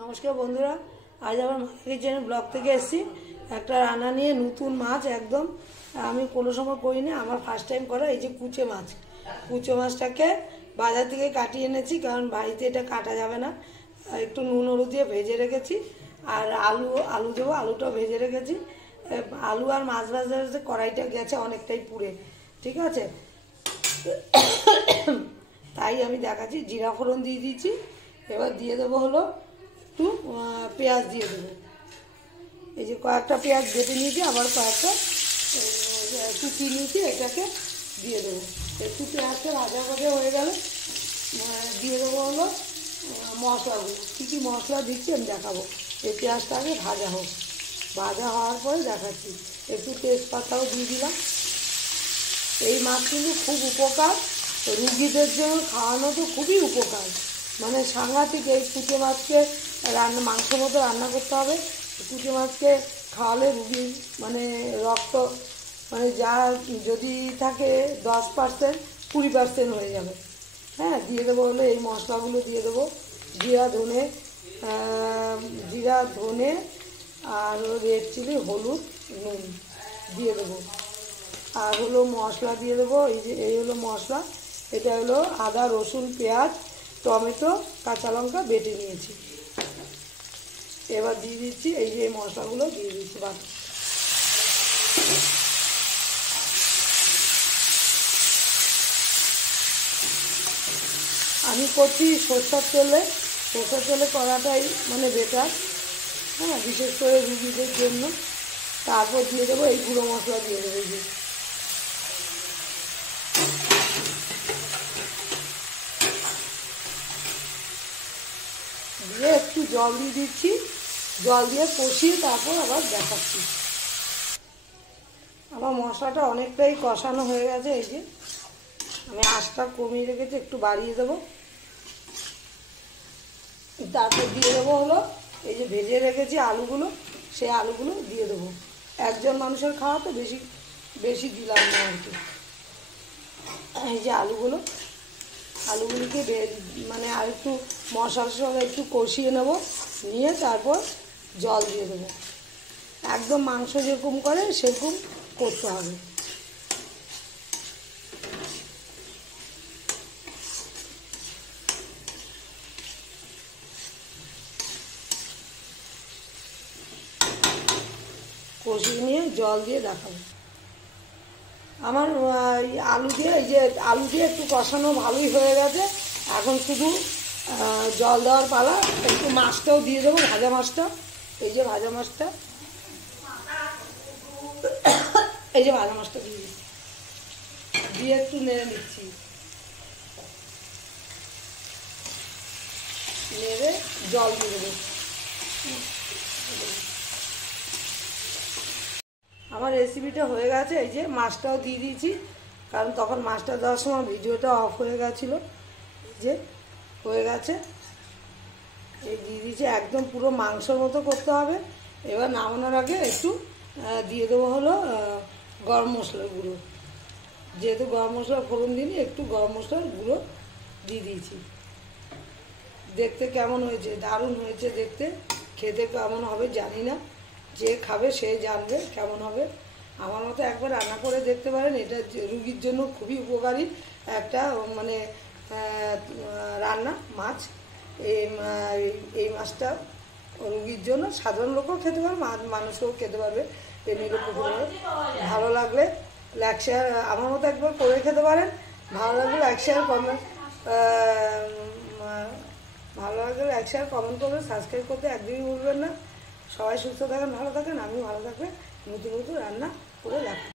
নমস্কার বন্ধুরা, আজ আমার মায়ের কিচেনের ব্লগ থেকে এসেছি একটা রান্না নিয়ে। নতুন মাছ, একদম আমি কোনো সময় করিনি, আমার ফার্স্ট টাইম করা। এই যে কুচে মাছ, কুচে মাছটাকে বাজার থেকে কাটিয়ে এনেছি, কারণ বাড়িতে এটা কাটা যাবে না। একটু নুন হলুদ দিয়ে ভেজে রেখেছি, আর আলু দেবো, আলুটাও ভেজে রেখেছি। আলু আর মাছ ভাজাতে কড়াইটা গেছে অনেকটাই পুড়ে, ঠিক আছে। তাই আমি দেখাচ্ছি, জিরা ফোড়ন দিয়ে দিয়েছি। এবার দিয়ে দেবো হলো একটু পেঁয়াজ দিয়ে দেবো। এই যে কয়েকটা পেঁয়াজ বেটে নিয়েছি, আবার কয়েকটা কুচিয়ে নিয়েছি, এটাকে দিয়ে দেবো। একটু পেঁয়াজটা ভাজা ভাজা হয়ে গেলে দিয়ে দেবো হলো মশলাগুলো। কী কী মশলা দিচ্ছি আমি দেখাবো। এই পেঁয়াজটা আগে ভাজা হোক, ভাজা হওয়ার পরে দেখাচ্ছি। একটু তেজপাতাও দিয়ে দিলাম। এই মাছ কিন্তু খুব উপকার, রুগীদের জন্য খাওয়ানো তো খুবই উপকার, মানে সাংঘাতিক। এই কুচে মাছকে মাংস মতো রান্না করতে হবে। কুচে মাছকে খাওয়ালে রুগীর মানে রক্ত মানে যা যদি থাকে 10% 20% হয়ে যাবে। হ্যাঁ, দিয়ে দেবো হলো এই মশলাগুলো দিয়ে দেবো। জিরা ধনে আর রেড চিলি, হলুদ, নুন দিয়ে দেবো। আর হলো মশলা দিয়ে দেবো। এই হলো মশলা। এটা হলো আদা, রসুন, পেঁয়াজ, টমেটো, কাঁচা লঙ্কা বেটে নিয়েছি। এবার দিয়ে দিচ্ছি এই যে মশলাগুলো দিয়ে দিচ্ছি বাকি। আমি করছি সরষের তেলে করাটাই মানে বেটার, হ্যাঁ, বিশেষ করে রুগীদের জন্য। তারপর দিয়ে দেবো এই গুঁড়ো মশলা দিয়ে দেবো। এই যে দিয়ে একটু জল দিয়ে দিচ্ছি, জল দিয়ে কষিয়ে তারপর আবার দেখাচ্ছি। আমার মশলাটা অনেকটাই কষানো হয়ে গেছে। এই যে আমি আঁচটা কমিয়ে রেখেছি, একটু বাড়িয়ে দেবো। তারপর দিয়ে দেবো হলো এই যে ভেজে রেখেছি আলুগুলো, সেই আলুগুলো দিয়ে দেবো। একজন মানুষের খাওয়া তো বেশি বেশি দিলাম না আর কি। এই যে আলুগুলিকে মানে আর একটু মশলার সঙ্গে একটু কষিয়ে নেব, নিয়ে তারপর জল দিয়ে দেবো। একদম মাংস যেরকম করে সেরকম করতে হবে। কষিয়ে নিয়ে জল দিয়ে দেখাবো। আমার আলু দিয়ে একটু কষানো ভালোই হয়ে গেছে। এখন শুধু জল দেওয়ার পালা। একটু মাছটাও দিয়ে দেবো, ভাজা মাছটা। এই যে ভাজা মাছটা দিয়ে দিচ্ছি, দিয়ে একটু নেড়ে নিচ্ছি। নেড়ে জল দিয়ে দেবো। আমার রেসিপিটা হয়ে গেছে। এই যে মাছটাও দিয়ে দিয়েছি, কারণ তখন মাছটা দেওয়ার সময় ভিডিওটা অফ হয়ে গেছিলো। এই যে হয়ে গেছে, এই দিয়ে দিয়েছি। একদম পুরো মাংসর মতো করতে হবে। এবার নামানোর আগে একটু দিয়ে দেবো হলো গরম মশলার গুঁড়ো। যেহেতু গরম মশলা ফোড়ন দিইনি, একটু গরম মশলার গুঁড়ো দিয়ে দিয়েছি। দেখতে কেমন হয়েছে? দারুণ হয়েছে দেখতে। খেতে কেমন হবে জানি না, যে খাবে সে জানবে কেমন হবে। আমার মতো একবার রান্না করে দেখতে পারেন। এটা রুগীর জন্য খুবই উপকারী একটা মানে রান্না মাছ। এই মাছটা রুগীর জন্য, সাধারণ লোকও খেতে পারবে, মানুষও খেতে পারবে, এমনিও খেতে পারবে। ভালো লাগলে লাইক শেয়ার, আমার মতো একবার করে খেতে পারেন। ভালো লাগলে লাইক শেয়ার কমেন্ট করবেন, সাবস্ক্রাইব করতে একদমই ভুলবেন না। সবাই সুস্থ থাকেন, ভালো থাকেন, আমিও ভালো থাকবেন। নতুন নতুন রান্না করে রাখবেন।